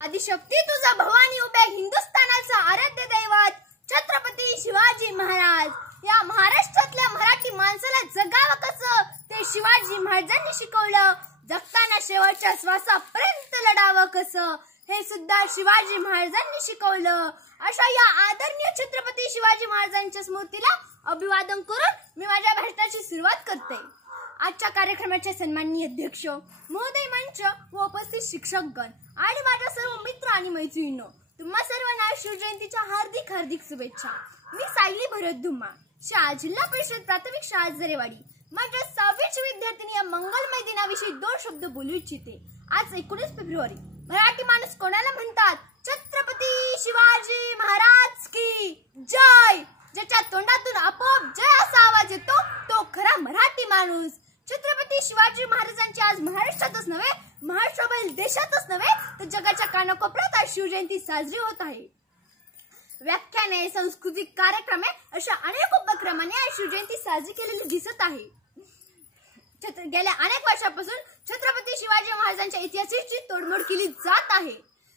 आदिशक्ती तुझा भवानी उभे हिंदुस्थानाचा आराध्य दैवत छत्रपती शिवाजी महाराज। या महाराष्ट्रातल्या मराठी माणसाला जगावं कसं ते शिवाजी महाराजांनी शिकवलं। जगताना शेवटच्या श्वासापर्यंत लढावं कसं हे सुद्धा शिवाजी महाराजांनी शिकवलं। अशा या आदरणीय छत्रपती शिवाजी महाराजांच्या स्मृतीला अभिवादन करून मी माझ्या भाषणाची सुरुवात करते। आजच्या कार्यक्रमाचे सन्माननीय अध्यक्ष महोदय, मंच व उपस्थित शिक्षकगण आणि माझ्या सर्व मित्र आणि मैत्रिणींनो, तुम्हा सर्वांना शिवजयंतीच्या हार्दिक हार्दिक शुभेच्छा। मी सायली भरत धुमा, शाळा जिल्हा परिषद प्राथमिक शाळा जरेवाडी, माझ्या 6वीची विद्यार्थिनी या मंगलमय दिनाविषयी 2 शब्द बोलू इच्छिते। आज 19 फेब्रुवारी। मराठी माणूस कोणाला म्हणतात? छत्रपती शिवाजी महाराज की जय। ज्याच्या तोंडातून आपोआप जय असा आवाज येतो तो खरा मराठी माणूस। छत्रपती शिवाजी महाराजांची आज महाराष्ट्रातच नव्हे, महाराष्ट्राबाहेर देशातच नव्हे तर जगाच्या कानाकोपऱ्यात आज शिवजयंती साजरी होत आहे। व्याख्याने, सांस्कृतिक कार्यक्रम अशा अनेक उपक्रमाने आज शिवजयंती साजरी केलेली दिसत आहे। गेल्या अनेक वर्षापासून छत्रपती शिवाजी महाराजांच्या इतिहासाची तोडमोड केली जात आहे।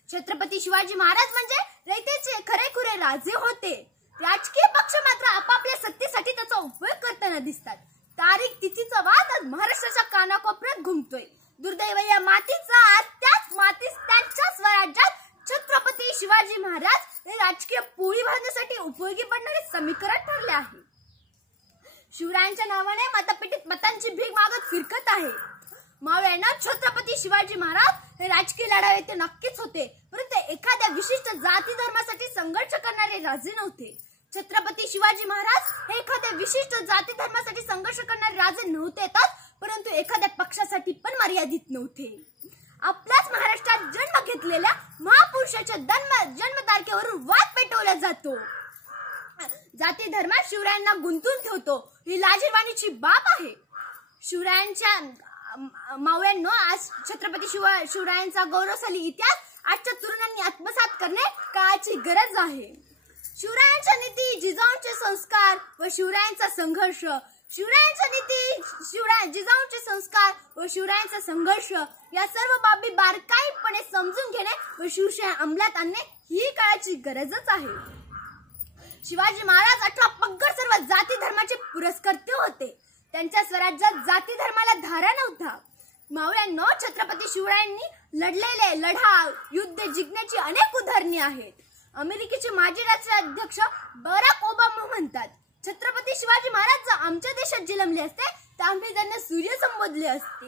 छत्रपती शिवाजी महाराज म्हणजे रयतेचे खरेखुरे राजे होते। राजकीय पक्ष मात्र आपापल्या सत्तेसाठी त्याचा उपयोग करताना दिसतात। तारीख तिथीचा वाद आज महाराष्ट्राच्या कानाकोपऱ्यात घुमतोय। दुर्दैव या मातीचा आज त्याच मातीस त्यांच्या स्वराज्यात छत्रपती शिवाजी महाराज हे राजकीय पोळी भाजण्यासाठी उपयोगी पडणारे समीकरण ठरले आहे। शिवरायांच्या नावाने मतपेटीत मतांची भीक मागत फिरकत आहे। मावळ्यांना छत्रपती शिवाजी महाराज हे राजकीय लढावे ते नक्कीच होते, परंतु एखाद्या विशिष्ट जाती धर्मासाठी संघर्ष करणारे राजे नव्हते। छत्रपती शिवाजी महाराज हे एखाद्या विशिष्ट जाती धर्मासाठी संघर्ष करणारे राजे नव्हतेच, परंतु एखाद्या पक्षासाठी पण मर्यादित नव्हते। आपल्याच महाराष्ट्रात जन्म घेतलेल्या महापुरुषाच्या जन्मतारखेवरून वाद पेटवला जातो। जाती धर्मात शिवरायांना गुंतून ठेवतो ही लाजिरवाणीची बाब आहे। शिवरायांच्या मावळ्यांनो, आज छत्रपती शिवरायांचा गौरवशाली इतिहास आजच्या तरुणांनी आत्मसात करणे काळाची गरज आहे। शिवरायांच्या नीती, जिजाऊंचे संस्कार व शिवरायांचा संघर्ष, शिवरायांच्या नीती, जिजाऊंचे संस्कार व शिवरायांचा संघर्ष या सर्व बाबी बारकाईपणे समजून घेणे व शिवशाही अंमलात आणणे ही काळाची गरजच आहे। शिवाजी महाराज 18 पगड सर्व जाती धर्माचे पुरस्कर्ते होते। त्यांच्या स्वराज्यात जाती धर्माला धारा नव्हता। मावळ्यांनो, छत्रपती शिवरायांनी लढलेले लढाव, युद्ध जिंकण्याची अनेक उदाहरणे आहेत। अमेरिकेचे माजी राष्ट्राध्यक्ष बराक ओबामा म्हणतात, छत्रपती शिवाजी महाराज जर आमच्या देशात जन्मले असते तर आम्ही त्यांना सूर्य संबोधले असते।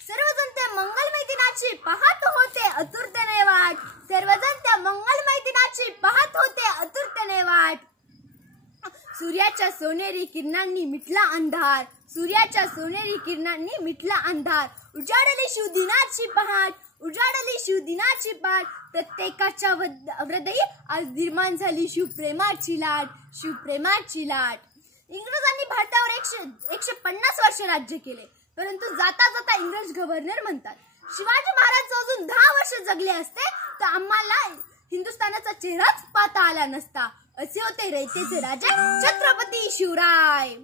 सर्वजण त्या मंगलमय दिनाची पाहत होते आतुरतेने वाट, सर्वजण त्या मंगलमय दिनाची पाहत होते आतुरतेने वाट। सूर्याच्या सोनेरी किरणांनी मिटला अंधार, सूर्याच्या सोनेरी किरणांनी मिटला अंधार। उजाडली शिवदिनाची पहाट, उजाडली शिवदिनाची पहाट। प्रत्येकाच्या हृदयी आज निर्माण झाली शिवप्रेमाची लाट, शिवप्रेमाची लाट। इंग्रजांनी भारतावर 150 वर्ष राज्य केले, परंतु जाता जाता इंग्रज गव्हर्नर म्हणतात, शिवाजी महाराज अजून 10 वर्ष जगले असते तर आम्हाला हिंदुस्थानाचा चेहराच पाहता आला नसता। असे होते रयतेचे राजे छत्रपती शिवराय।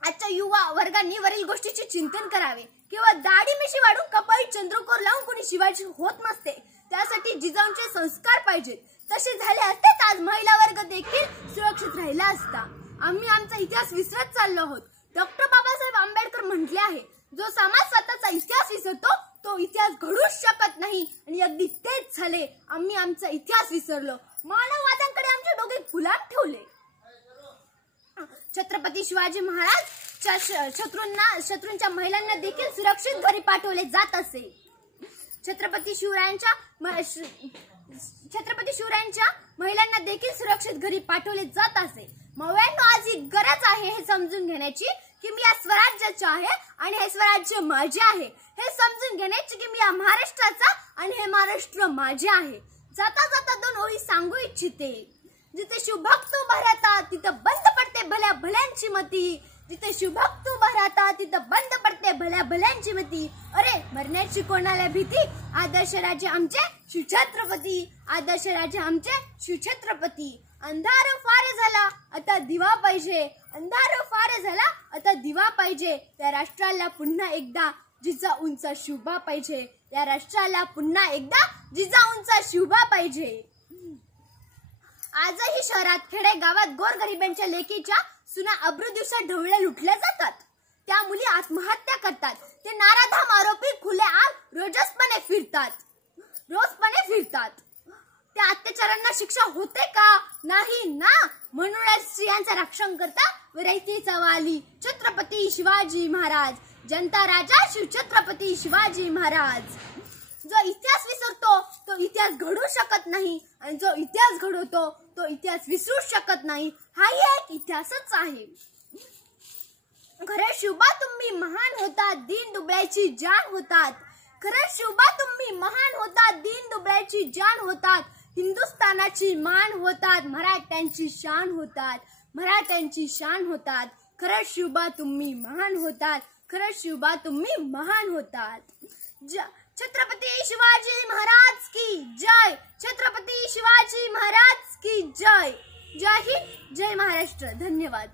आजच्या युवा वर्गांनी वरील गोष्टीचे चिंतन करावे। केवळ दाढी मिशी वाढून कपाळी चंद्रकोर लावून कोणी शिवाजी होत नसते, त्यासाठी जिजाऊंचे संस्कार पाहिजेत। तसे झाले असते तर आज महिला वर्ग देखील सुरक्षित राहिला असता। आम्ही आमचा इतिहास विसरत चाललो आहोत। डॉक्टर बाबासाहेब आंबेडकर म्हटले आहे, जो समाज स्वतःचा इतिहास विसरतो तो इतिहास घडूच शकत नाही, आणि अगदी तेच झाले। आम्ही आमचा इतिहास विसरलो, मानववादांकडे आमचे डोके गुलाम ठेवले। छत्रपती शिवाजी महाराज शत्रूंच्या महिलांना देखील सुरक्षित घरी पाठवले जात असे। छत्रपती शिवरायांच्या महिलांना देखील सुरक्षित घरी पाठवले जात असे। मावळ्यांनो, आज ही गरज आहे हे समजून घेण्याची की मी या स्वराज्याचे आहे आणि हे स्वराज्य माझे आहे, हे समजून घेण्याची की मी या महाराष्ट्राचा आणि हे महाराष्ट्र माझे आहे। जाता जाता 2 ओळी सांगू इच्छिते, जिथे शिवभक्त उभा राहतात तिथं बंद पडते भल्या भल्यांची मती, जिथे शिवभक्त उभा राहतात तिथं बंद पडते भल्या भल्यांची मती। अरे मरण्याची कोणाला भीती, आदर्श राजे आमचे शिवछत्रपती, आदर्श राजे आमचे शिवछत्रपती। अंधार फार झाला आता दिवा पाहिजे, अंधार फार झाला आता दिवा पाहिजे, त्या राष्ट्राला पुन्हा एकदा जिचा उंच शुभा पाहिजे। या राष्ट्राला पुन्हा एकदा जिजाऊंचा शिवबा पाहिजे. आजही शहरात खेडेगावात गोरगरिबांच्या लेकीच्या सुना अब्रू दिवसात ढवळे लुटल्या जातात. त्या मुली आत्महत्या करतात. ते नाराधाम आरोपी खुलेआम रोजपणे फिरतात. त्या अत्याचारांना शिक्षा होते का? नाही ना. म्हणूनच स्त्रियांचा रक्षण करता वैरायतीचा वाली छत्रपती शिवाजी महाराज, जनता राजा शिवछत्रपती शिवाजी महाराज. जो इतिहास विसरतो तो इतिहास घडू शकत नाही, आणि जो इतिहास घडवतो तो इतिहास विसरू शकत नाही. हाही एक इतिहासच आहे. खरे शिवबा तुम्ही महान होतात, दीन दुबळ्याची जाण होतात. खरे शिवबा तुम्ही महान होतात, दीन दुबळ्याची जाण होतात. हिंदुस्थानाची मान होतात, मराठ्यांची शान होतात, मराठ्यांची शान होतात. खरे शिवबा तुम्ही महान होतात, खरे शिवबा तुम्ही महान होतात. छत्रपती शिवाजी महाराज की जय. छत्रपती शिवाजी महाराज की जय. जय हिंद, जय महाराष्ट्र. धन्यवाद.